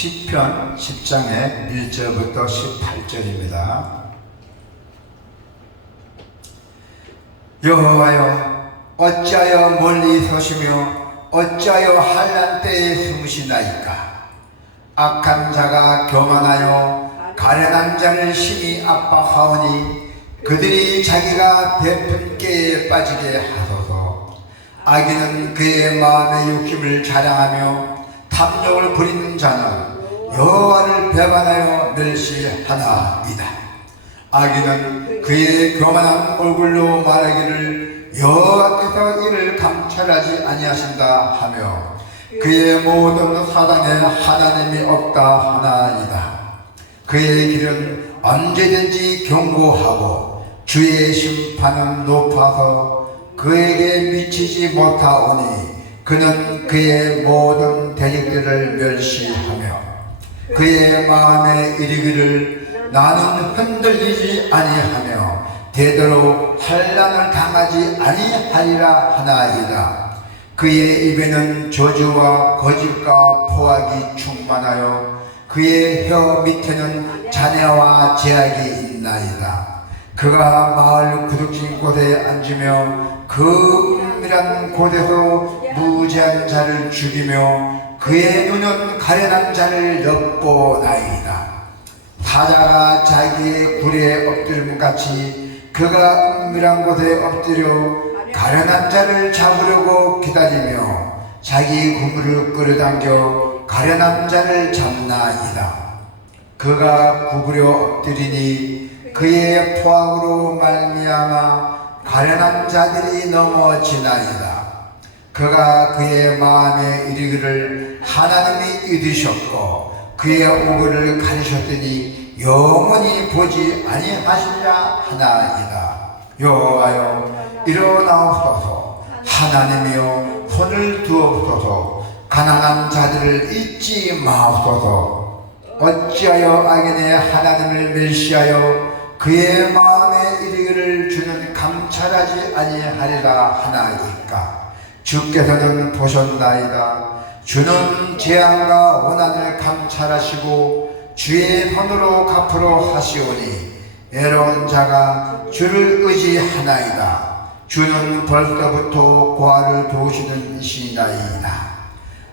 시편 10장의 1절부터 18절입니다. 여호와여, 어찌하여 멀리 서시며 어찌하여 환난 때에 숨으시나이까. 악한 자가 교만하여 가련한 자를 심히 압박하오니 그들이 자기가 베푼 깨에 빠지게 하소서. 악인은 그의 마음의 욕심을 자랑하며 탐욕을 부리는 자는 여호와를 배반하여 멸시하나이다. 악인은 그의 교만한 얼굴로 말하기를 여호와께서 이를 감찰하지 아니하신다 하며 그의 모든 사단에 하나님이 없다 하나이다. 그의 길은 언제든지 견고하고 주의 심판은 높아서 그에게 미치지 못하오니 그는 그의 모든 대적들을 멸시하며 그의 마음에 이르기를 나는 흔들리지 아니하며 되도록 환난을 당하지 아니하리라 하나이다. 그의 입에는 저주와 거짓과 포악이 충만하여 그의 혀 밑에는 잔해와 제약이 있나이다. 그가 마을 구석진 곳에 앉으며 그 은밀한 곳에서 무죄한 자를 죽이며 그의 눈은 가련한 자를 엿보나이다. 사자가 자기의 굴에 엎드림 같이 그가 은밀한 곳에 엎드려 가련한 자를 잡으려고 기다리며 자기 구물을 끌어당겨 가련한 자를 잡나이다. 그가 구부려 엎드리니 그의 포악으로 말미암아 가련한 자들이 넘어지나이다. 그가 그의 마음에 이르기를 하나님이 이르셨고 그의 오글을 가리셨더니 영원히 보지 아니하시리라 하나이다. 여호와여, 일어나옵소서. 하나님이여, 손을 두옵소서. 가난한 자들을 잊지 마옵소서. 어찌하여 악인의 하나님을 멸시하여 그의 마음에 이르기를 주는 감찰하지 아니하리라 하나이까. 주께서는 보셨나이다. 주는 재앙과 원한을 감찰하시고 주의 손으로 갚으러 하시오니 애로운 자가 주를 의지하나이다. 주는 벌써부터 고아를 도우시는 이시나이다.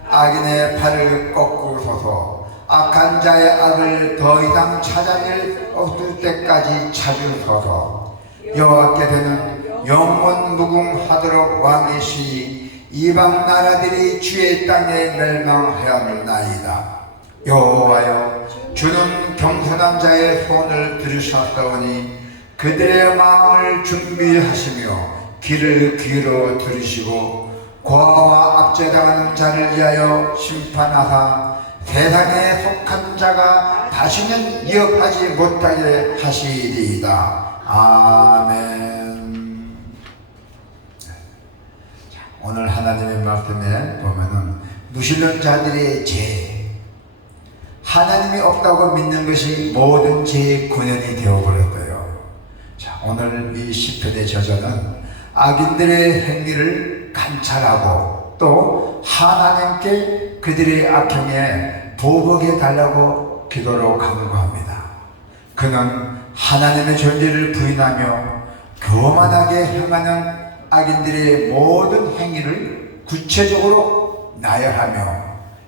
악인의 팔을 꺾으소서. 악한 자의 악을 더 이상 찾아낼 없을 때까지 찾으소서. 여호와께서는 영원 무궁하도록 왕이시니 이방 나라들이 주의 땅에 멸망하였나이다. 여호와여, 주는 겸손한 자의 손을 들으셨사오니 그들의 마음을 준비하시며 길을 귀로 들으시고 고아와 압제당하는 자를 위하여 심판하사 세상에 속한 자가 다시는 위협하지 못하게 하시리이다. 아멘. 오늘 하나님의 말씀에 보면은 무신론 자들의 죄, 하나님이 없다고 믿는 것이 모든 죄의 근원이 되어버렸어요. 자, 오늘 이 시편의 저자는 악인들의 행위를 감찰하고 또 하나님께 그들의 악행에 보복해 달라고 기도로 간구합니다. 그는 하나님의 존재를 부인하며 교만하게 행하는 악인들의 모든 행위를 구체적으로 나열하며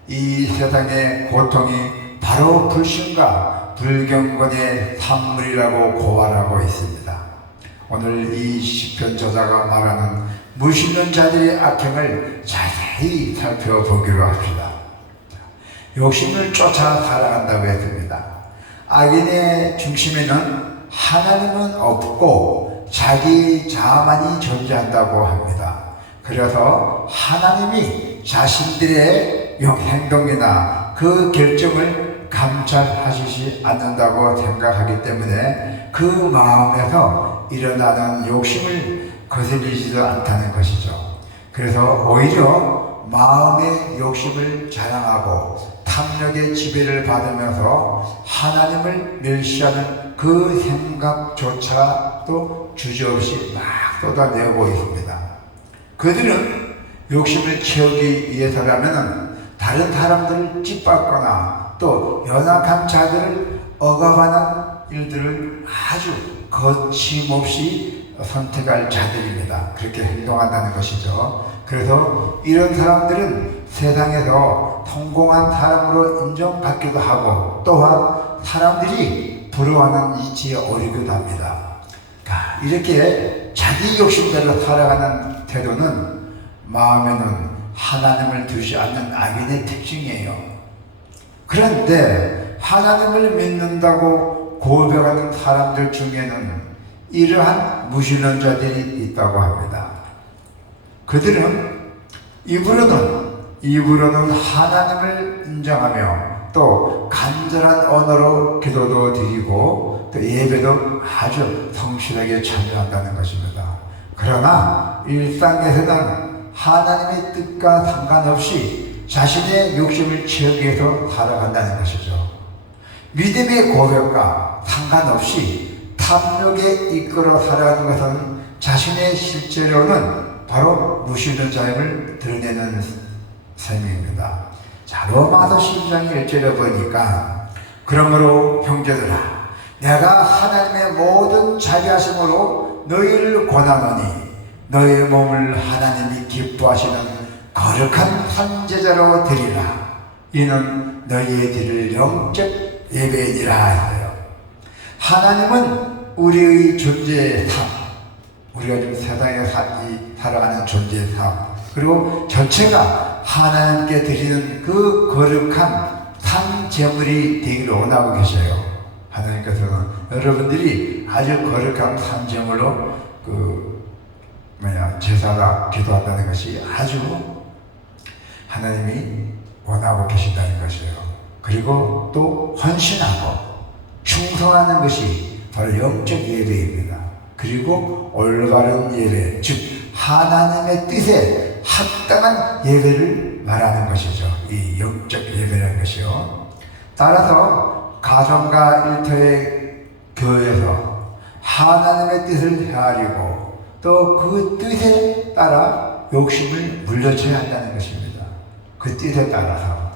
이 세상의 고통이 바로 불신과 불경건의 산물이라고 고발하고 있습니다. 오늘 이 시편 저자가 말하는 무신론 자들의 악행을 자세히 살펴보기로 합시다. 욕심을 쫓아 살아간다고 했습니다. 악인의 중심에는 하나님은 없고 자기 자만이 존재한다고 합니다. 그래서 하나님이 자신들의 행동이나 그 결정을 감찰하시지 않는다고 생각하기 때문에 그 마음에서 일어나는 욕심을 거스리지도 않다는 것이죠. 그래서 오히려 마음의 욕심을 자랑하고 탐욕의 지배를 받으면서 하나님을 멸시하는 그 생각조차도 주저없이 막 쏟아내고 있습니다. 그들은 욕심을 채우기 위해서라면 다른 사람들을 짓밟거나 또 연약한 자들을 억압하는 일들을 아주 거침없이 선택할 자들입니다. 그렇게 행동한다는 것이죠. 그래서 이런 사람들은 세상에서 성공한 사람으로 인정받기도 하고 또한 사람들이 부러워하는 이치에 오르기도 합니다. 이렇게 자기 욕심대로 살아가는 태도는 마음에는 하나님을 두지 않는 악인의 특징이에요. 그런데 하나님을 믿는다고 고백하는 사람들 중에는 이러한 무신론자들이 있다고 합니다. 그들은 입으로는 하나님을 인정하며 또 간절한 언어로 기도도 드리고 또 예배도 아주 성실하게 참여한다는 것입니다. 그러나 일상에서는 하나님의 뜻과 상관없이 자신의 욕심을 채우기 위해서 살아간다는 것이죠. 믿음의 고백과 상관없이 탐욕에 이끌어 살아가는 것은 자신의 실제로는 바로 무신론자임을 드러내는 셈입니다. 자, 로마서 12장 1절에 보니까 그러므로 형제들아 내가 하나님의 모든 자비하심으로 너희를 권하노니 너희의 몸을 하나님이 기뻐하시는 거룩한 산제자로 드리라. 이는 너희의 드릴 영적 예배니라 했어요. 하나님은 우리의 존재의 삶, 우리가 지금 세상에 살아가는 존재의 삶, 그리고 전체가 하나님께 드리는 그 거룩한 산제물이 되기를 원하고 계셔요. 하나님께서는 여러분들이 아주 거룩한 산제물로 제사가 기도한다는 것이 아주 하나님이 원하고 계신다는 것이에요. 그리고 또 헌신하고 충성하는 것이 바로 영적 예배입니다. 그리고 올바른 예배, 즉 하나님의 뜻에 합당한 예배를 말하는 것이죠. 이 영적 예배라는 것이요. 따라서 가정과 일터의 교회에서 하나님의 뜻을 헤아리고 또 그 뜻에 따라 욕심을 물려줘야 한다는 것입니다. 그 뜻에 따라서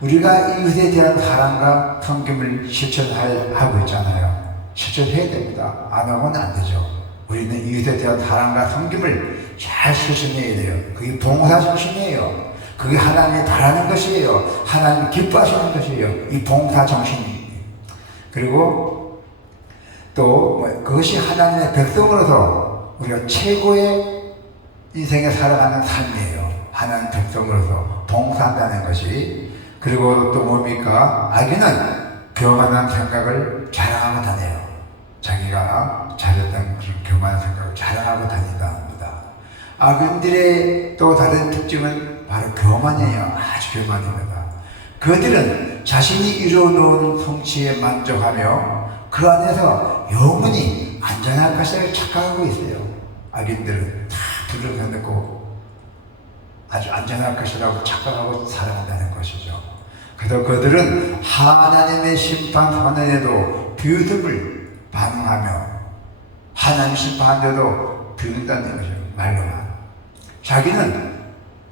우리가 이웃에 대한 사랑과 섬김을 실천하고 있잖아요. 실천해야 됩니다. 안 하면 안 되죠. 우리는 이웃에 대한 사랑과 섬김을 잘 실천해야 돼요. 그게 봉사정신이에요. 그게 하나님이 바라는 것이에요. 하나님이 기뻐하시는 것이에요. 이 봉사정신이. 그리고 또 그것이 하나님의 백성으로서 우리가 최고의 인생에 살아가는 삶이에요. 하나님 백성으로서 봉사한다는 것이. 그리고 또 뭡니까? 악인은 교만한 생각을 자랑하고 다녀요. 자기가 잘했던 그런 교만한 생각을 자랑하고 다닌다 합니다. 악인들의 또 다른 특징은 바로 교만이에요. 아주 교만입니다. 그들은 자신이 이루어놓은 성취에 만족하며 그 안에서 영원히 안전할 것을 착각하고 있어요. 악인들은 다 둘러싸놓고 아주 안전할 것이라고 착각하고 살아간다는 것이죠. 그래서 그들은 하나님의 심판 선언에도 비웃음을 반응하며 하나님 심판한데도 비웃는다는 것이죠. 말로만. 자기는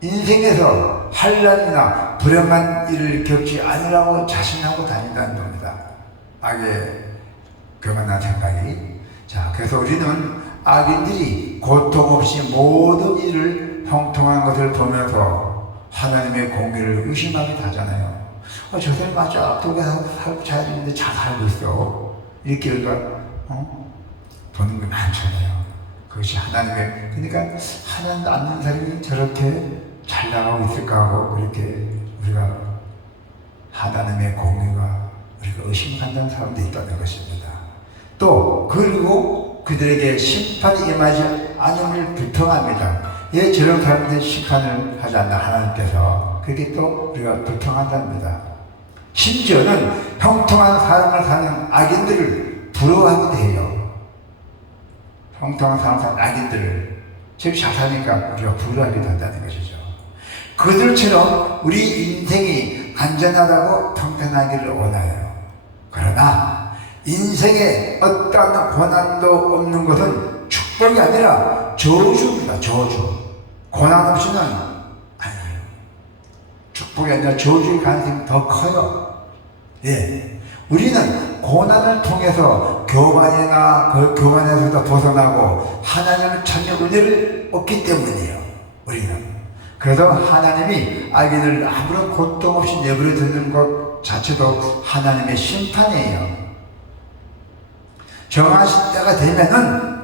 인생에서 환난이나 불행한 일을 겪지 않으라고 자신하고 다닌다는 겁니다. 악의 교만한 생각이. 자, 그래서 우리는 악인들이 고통 없이 모든 일을 형통한 것을 보면서 하나님의 공의를 의심하게 하잖아요. 저 사람 맞아. 악독에 살고 잘 있는데 잘 살고 있어. 이렇게 우리가 보는 게 많잖아요. 그것이 하나님의, 그러니까 하나님 안 믿는 사람이 저렇게 잘 나가고 있을까 하고 그렇게 우리가 하나님의 공의가 우리가 의심한다는 사람도 있다는 것입니다. 또 그리고 그들에게 심판이 임하지 않음을 불평합니다. 왜 저런 사람들 심판을 하지 않나 하나님께서. 그렇게 또 우리가 불평한답니다. 심지어는 형통한 삶을 사는 악인들을 부러워하기도 해요. 형통한 삶을 사는 악인들을 저기 잘 사니까 우리가 부러워하기도 한다는 것이죠. 그들처럼 우리 인생이 안전하다고 평탄하기를 원하여요. 그러나 인생에 어떠한 고난도 없는 것은 축복이 아니라 저주입니다. 저주. 고난 없이는 아니에요. 축복이 아니라 저주의 가능성이 더 커요. 예. 우리는 고난을 통해서 교만이나 그 교만에서도 벗어나고 하나님을 찾는 은혜를 얻기 때문이에요. 우리는. 그래서 하나님이 악인을 아무런 고통 없이 내버려 두는 것 자체도 하나님의 심판이에요. 정하신 때가 되면은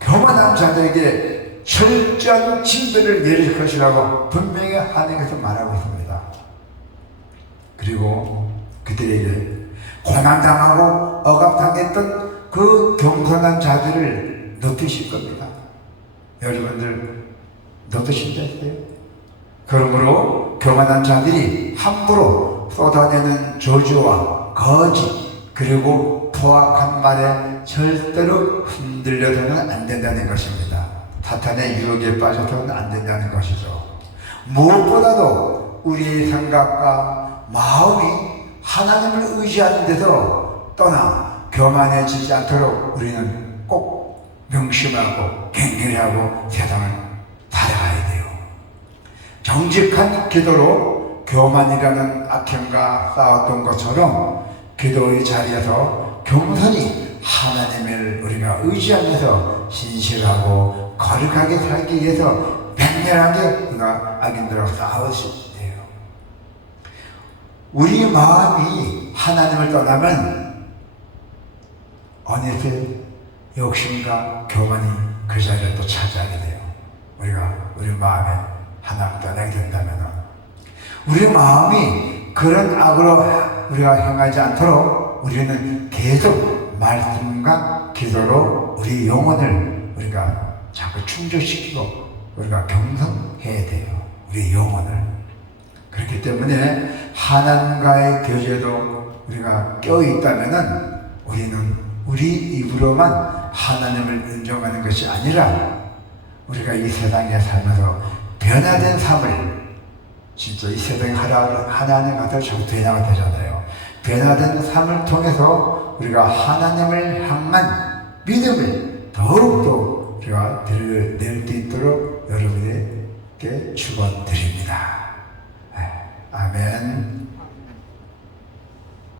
교만한 자들에게 철저한 징벌을 내릴 것이라고 분명히 하나님께서 말하고 있습니다. 그리고 그들에게 고난당하고 억압당했던 그 겸손한 자들을 높이실 겁니다. 여러분들 높으신 적 있어요? 그러므로 교만한 자들이 함부로 쏟아내는 저주와 거짓 그리고 포악한 말에 절대로 흔들려서는 안 된다는 것입니다. 사탄의 유혹에 빠져서는 안 된다는 것이죠. 무엇보다도 우리의 생각과 마음이 하나님을 의지하는 데서 떠나 교만해지지 않도록 우리는 꼭 명심하고 경계하고 세상을 살아가야 돼요. 정직한 기도로 교만이라는 악행과 싸웠던 것처럼 기도의 자리에서 겸손히 하나님을 우리가 의지하면서 신실하고 거룩하게 살기 위해서 맹렬하게 우리가 악인들하고 싸우셔야 돼요. 우리 마음이 하나님을 떠나면 어느새 욕심과 교만이 그 자리를 또 차지하게 돼요. 우리 마음에 하나님 떠나게 된다면 우리 마음이 그런 악으로 우리가 행하지 않도록 우리는 계속 말씀과 기도로 우리 영혼을 우리가 자꾸 충족시키고 우리가 경성해야 돼요. 우리 영혼을. 그렇기 때문에 하나님과의 교제도 우리가 껴있다면 우리는 우리 입으로만 하나님을 인정하는 것이 아니라 우리가 이 세상에 살면서 변화된 삶을 진짜 이 세상에 하나님 같은 자꾸 변화가 되잖아요. 변화된 삶을 통해서 우리가 하나님을 향한 믿음을 더욱더 우리가 낼 수 있도록 여러분에게 축원드립니다. 아멘.